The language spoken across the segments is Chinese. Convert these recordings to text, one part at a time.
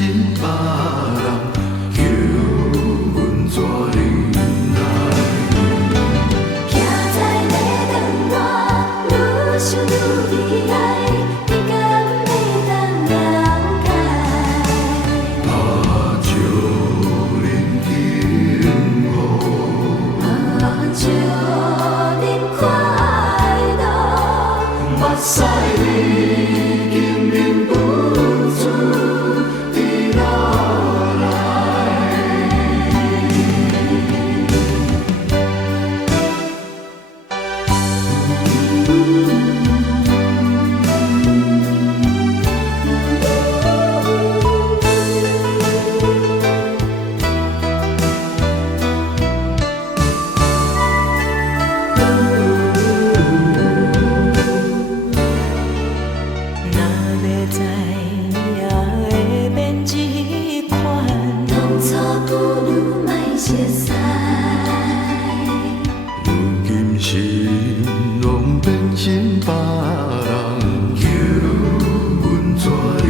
心别人，求阮怎忍耐？行在马路我，愈想愈悲哀，你敢会当了解？啊，祝恁幸福，祝恁快乐，目屎已经忍不住滴落来。若要知也会变一款，当初久愈莫熟悉，如今心拢变成别人，求阮怎忍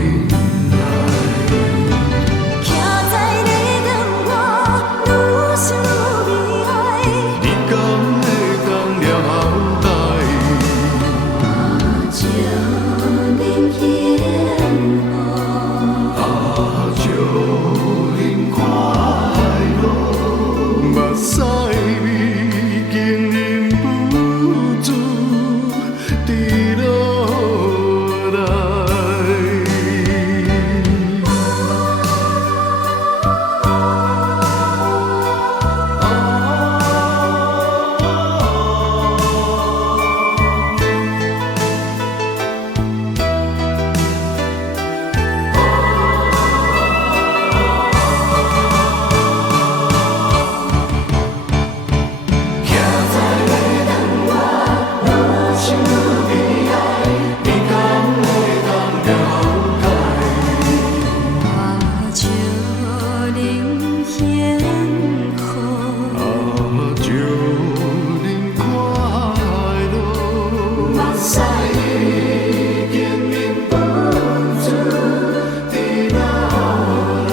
耐？徛在马路我，愈想愈悲哀。你敢会当了后代？祝恁幸福，啊，祝恁快乐，目屎已经忍不住滴落来。徛在马路我，愈想愈悲哀。你敢会当了解？祝恁幸福，啊，祝恁快乐，目屎已经忍不住滴落来。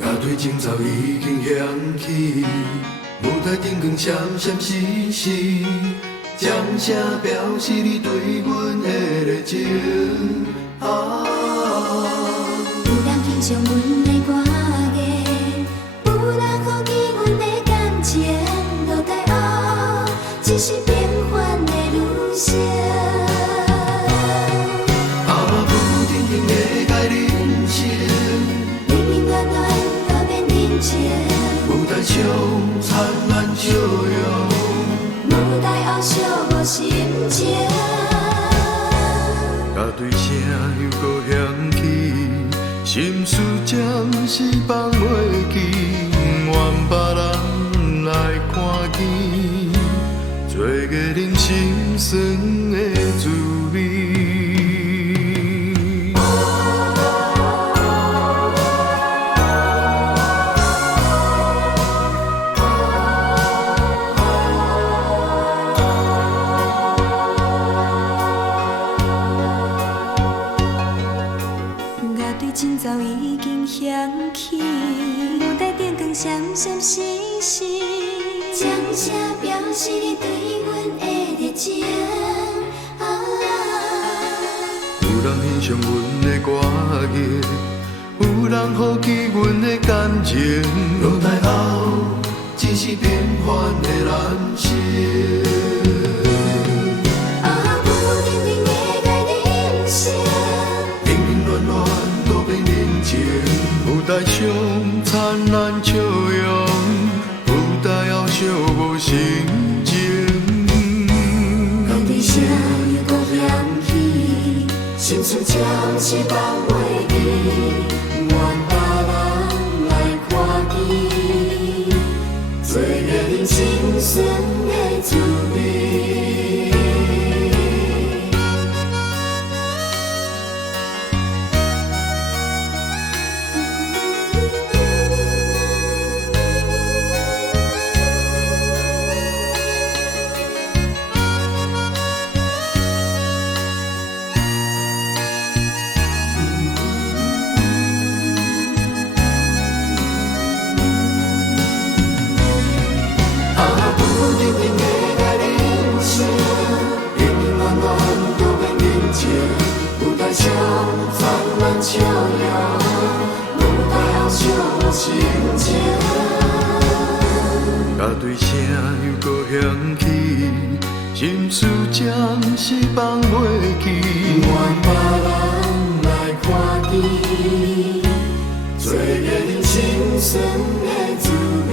乐队今早已经响起，舞台顶光闪闪烁烁，掌声表示你对阮的热情。啊，有人欣赏阮的歌艺，有人好奇阮的感情，落台后只是平凡的女性。啊，不停停的改人生，平平安安都变人情，舞台上灿烂笑容。舞台后寂寞心情。乐队声又搁响起，心事暂时放袂记，愿别人来看见，做个人心酸的滋味。乐队今早已经响起，舞台顶光闪闪烁烁，掌声表示你对阮的热情。有人欣赏阮的歌艺，有人好奇阮的感情，落台后只是平凡的人生。心事暂时放袂记，愿别人来看见，做个你清纯的滋味。笑容，舞台后笑心情，甲对声又搁响起，心事暂时放袂记。愿别人来看见，做个你清纯的滋味。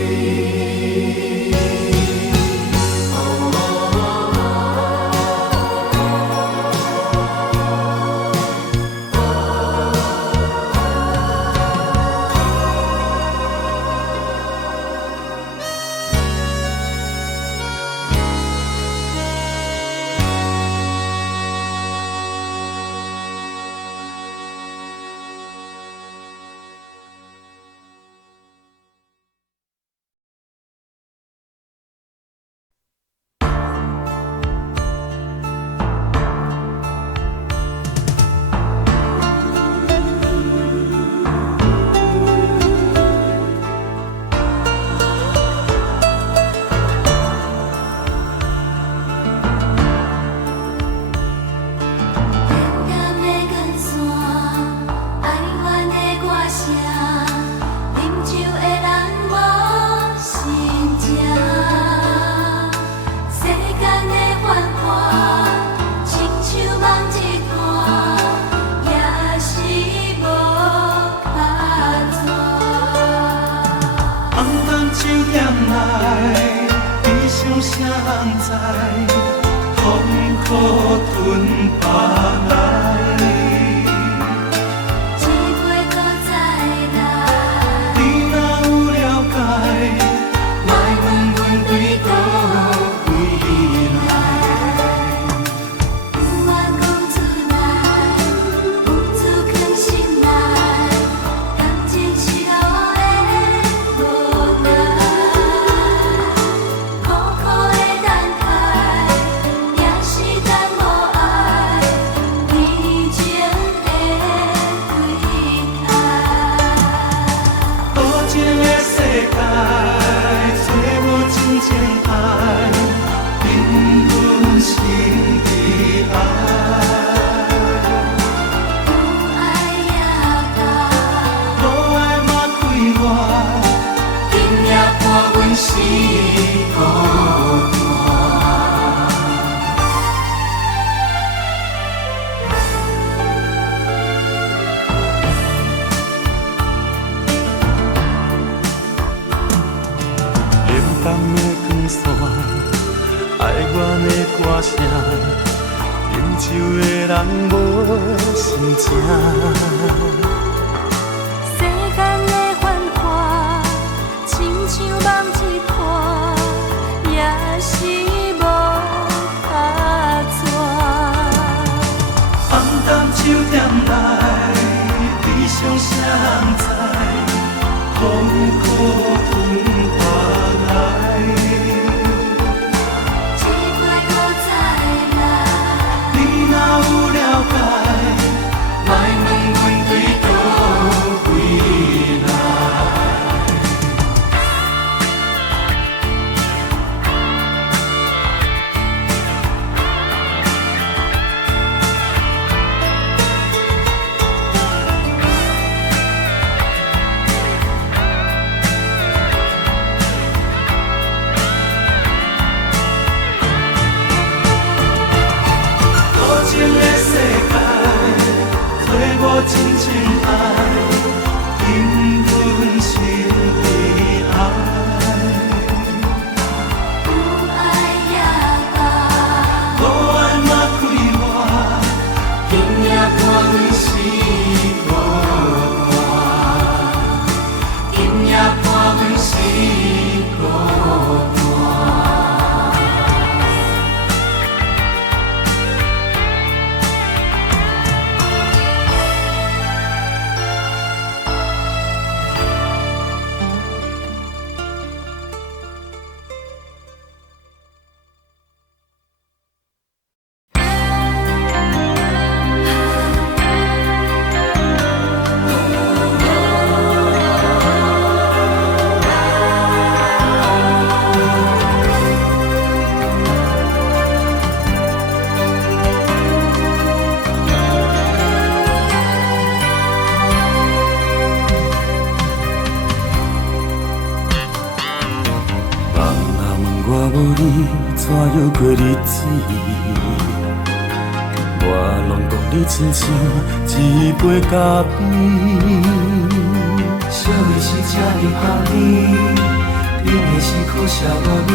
今夜。有过日子，我拢讲你亲像一杯咖啡。小的是这呢香甜，冷的是苦涩无味，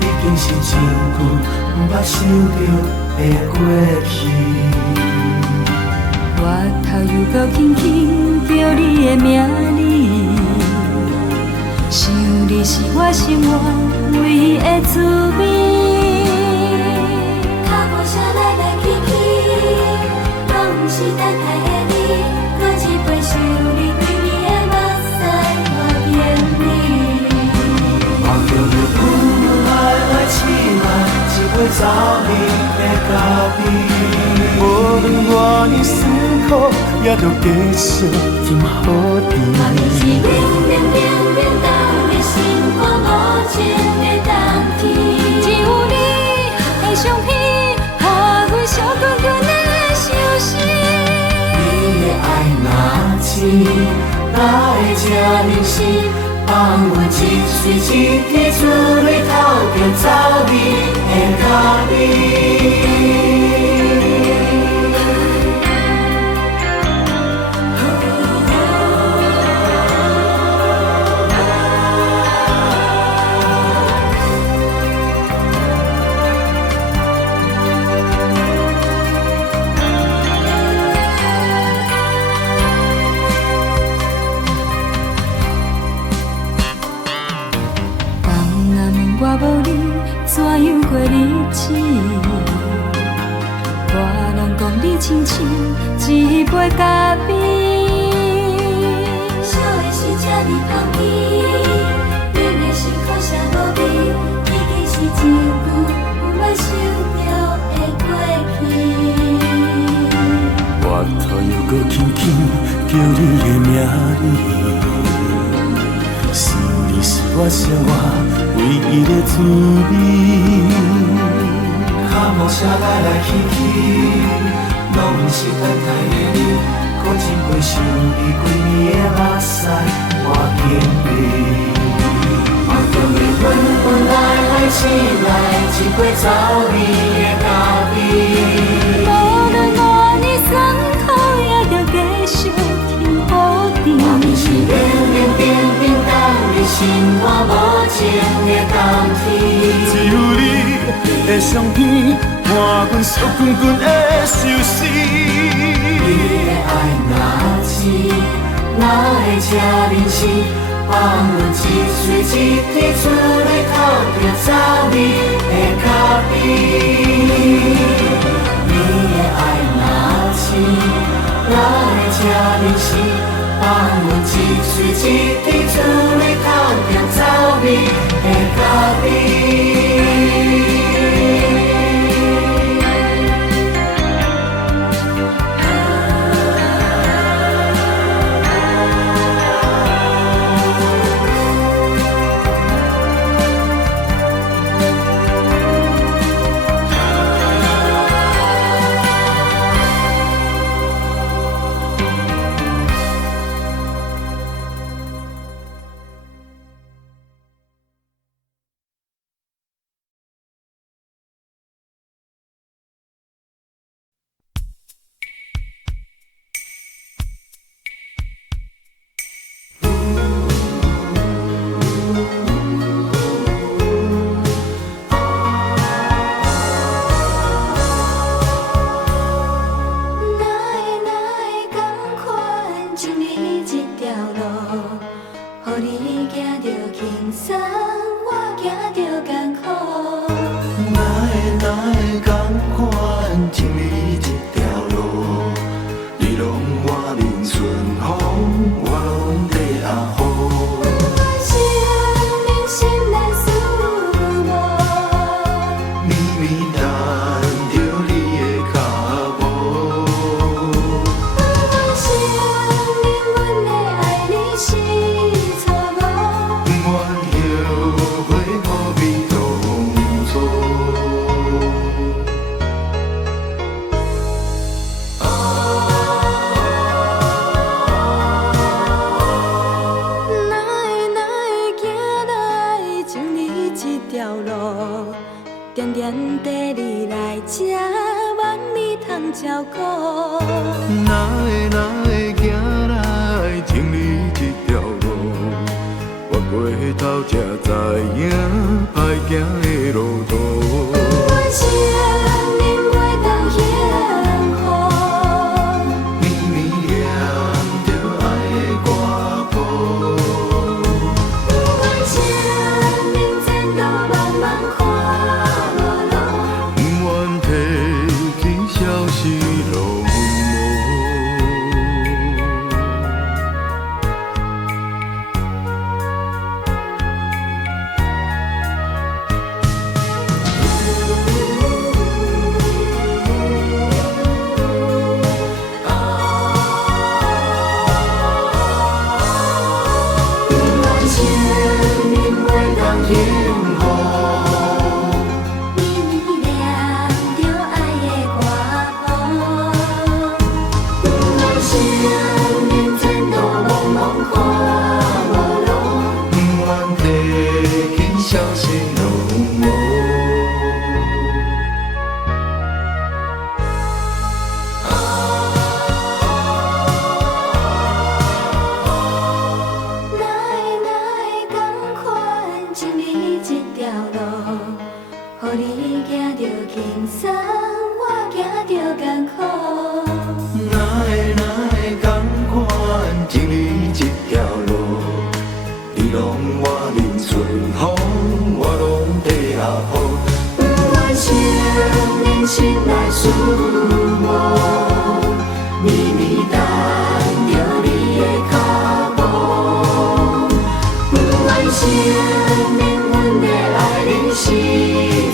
已经是真久毋捌想着的过去。我头又搁轻轻叫你的名字，想你是我生活唯一的滋味。脚步声来来去去，拢毋是等待的你，搁一杯想你归暝的目屎我见你。望着你温爱醒来，一杯走味的咖啡。无论外呢酸苦，也着继续甜好甜。我们是冷冷冰冰斗的心肝无情的冬天，只有你的相片，下阮烧滚滚的相思。你的爱若深，哪会这忍心？放阮一嘴一滴出来透着走味的咖啡。我无你怎样过日子？我拢讲你亲像一杯咖啡。烧的是这呢香甜，冷的是苦涩无味，已经是真久毋捌想着的过去。我头又搁轻轻叫你的名字，想你是我生活唯一的滋味。脚步声来来去去，拢毋是等待的你，搁一杯想你归暝的目屎我见你。望着你温温爱醒来，一杯走味的咖啡。无论我呢酸苦，也着继续甜好甜。我们是冷冷冰冰斗的心肝无情的冬天。只有你的相片，伴阮烧滚滚的相思。你的爱若深，哪会这忍心？放阮一嘴一滴出来透着走味的咖啡。你的爱若深，哪会这忍心？放阮一嘴一滴出来透着走味的咖啡。照顾。哪会行来听你这条路？我过头才知影，歹行的路途。我生命袂当幸福，绵绵念着爱的歌谱。我生命前途茫茫看无路。不愿提起消息落幕。我生命袂当幸福，绵绵念着爱的歌谱。我生命前途茫茫看无路。不愿提起消息落幕。哪会同款经历这条路，予你行着轻松，我行着艰苦。哪会同款经历这条路？你拢我忍春风，我拢地下雨。我生命心内思慕，绵绵等着你的脚步。我生命，阮的爱你是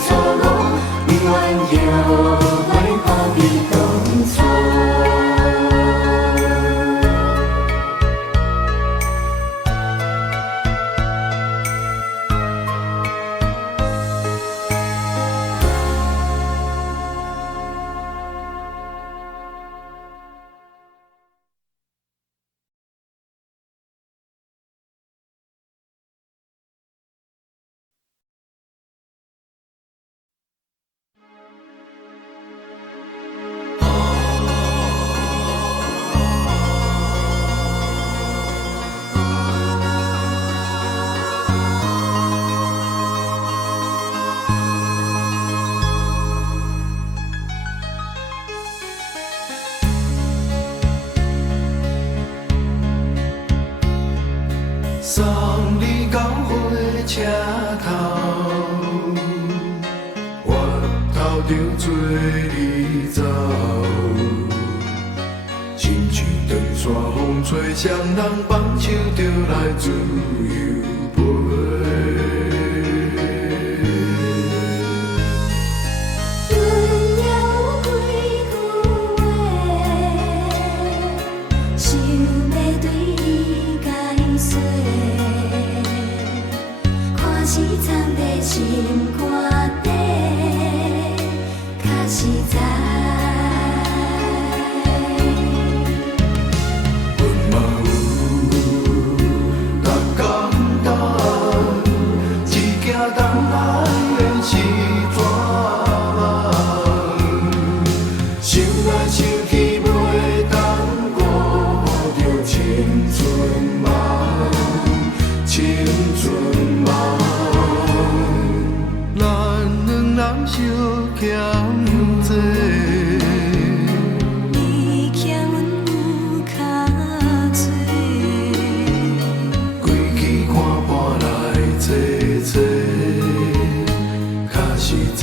错误，不愿后悔予你当初。送你到火车头，我头着做你走。亲像长线风吹，双人放手就来自由飞。阮也有几句话，想要对你解说，看是藏在心肝底，较实在。阮嘛有逐工等，只惊等来的是绝望。想来想去袂当过着青春梦，青春梦。咱两人相欠债。你欠阮有较多，规矩看盘来找找，较实在。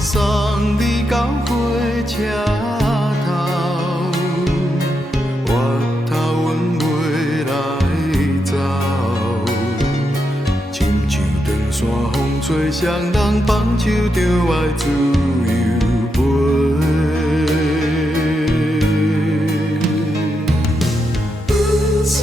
送你到火车头，我头阮袂来走，亲像长线风吹，双人放手就爱自由飞。不是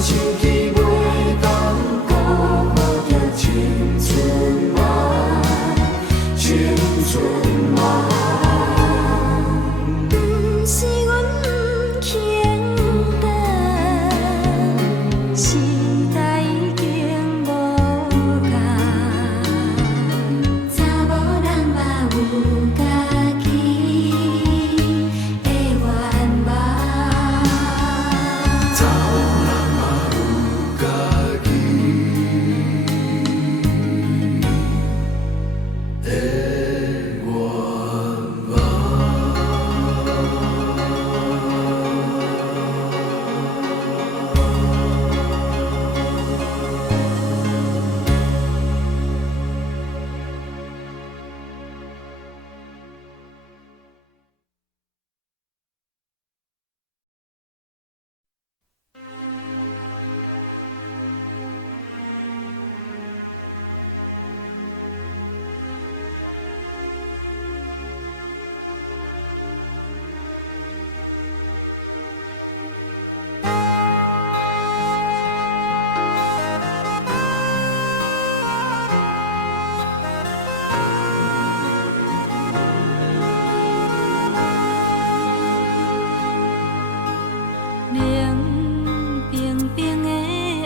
手机袂当辜负着青春梦，青春梦。不是阮不肯等，时代已经无共，查某人嘛有家己的愿望。查某人嘛有家己的愿冷冰冰的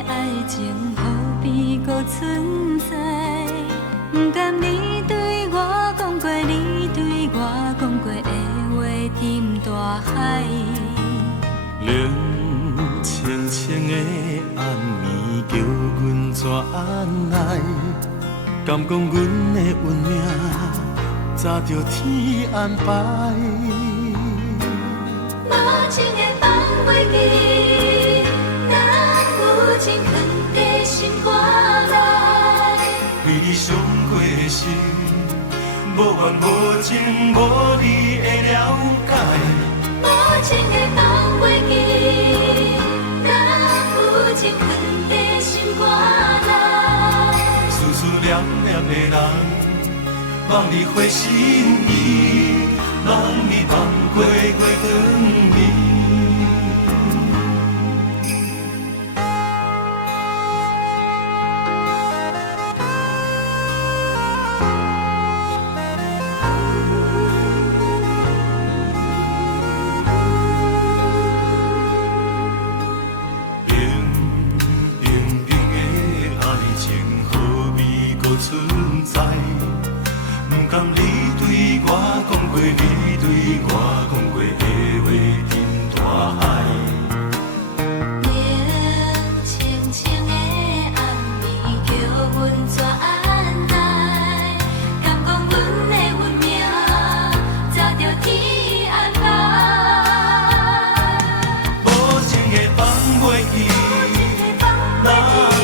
爱情，何必搁存在？不甘你对我讲过，你对我讲过的话，沉大海。冷清清的暗暝，叫阮怎安来？敢讲阮的运命，早着天安排？无情的放袂记，咱有情藏在心肝内。为你伤过心，无怨无情，无你会了解。无情的放袂记，咱有情藏在心肝内。思思念念的人，望你回心意，望你望过过长暝。存在，不甘你对我讲过，你对我讲过的话，沉大海。冷清清的暗暝，叫阮怎安来？敢讲阮的运命，早着天安排。无情的放袂记，若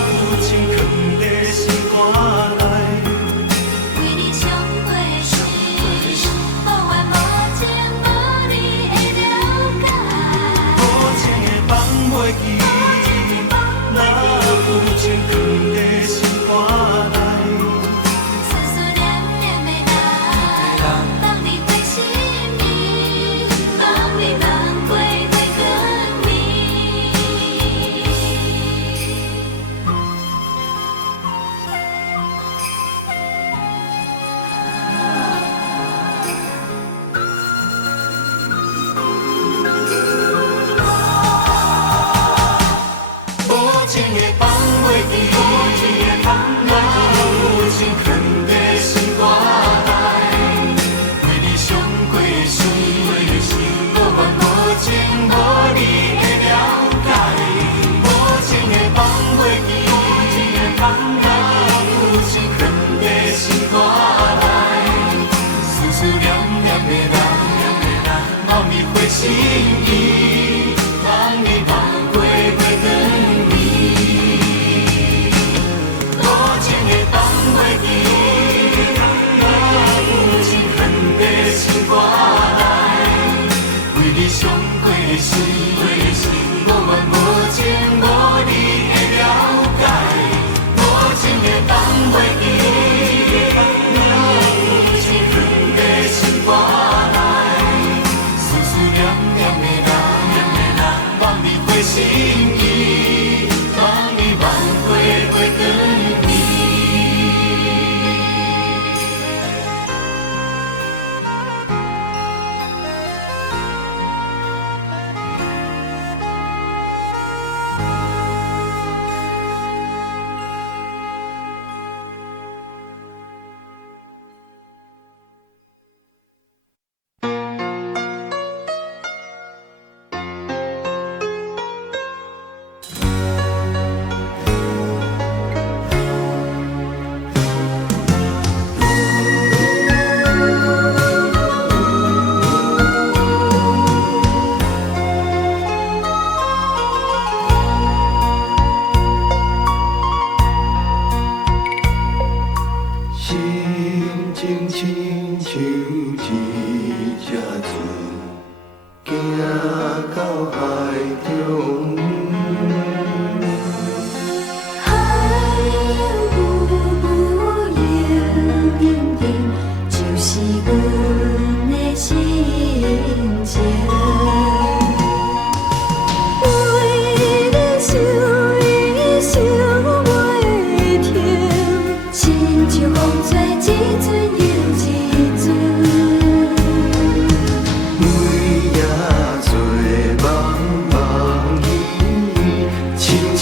有情藏在心肝内。袂记，若有情藏在心肝内。思思念念的人，望你回心意，望你望过过长暝。无情的放袂记，若有情藏在心肝内。为你伤过心，无怨无情，无你会了解。无情的放袂记，若有情藏在心肝内。思思念念的人，望你回心意，望你望过过长暝。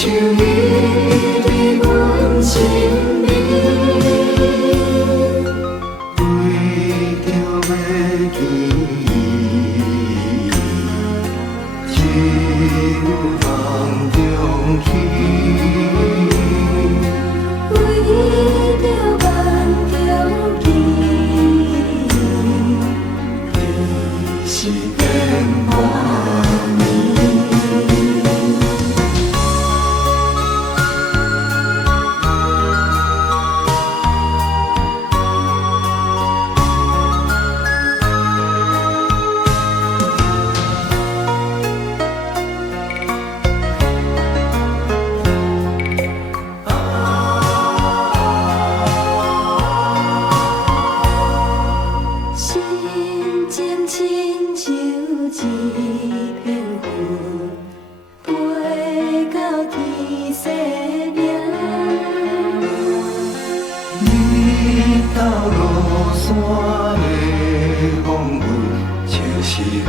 像伊伫阮心里，为着要见伊，只有梦中去。为着梦中见，你是变化呢？心情亲像一片云，飞到天西边。日头落山的风云，就是阮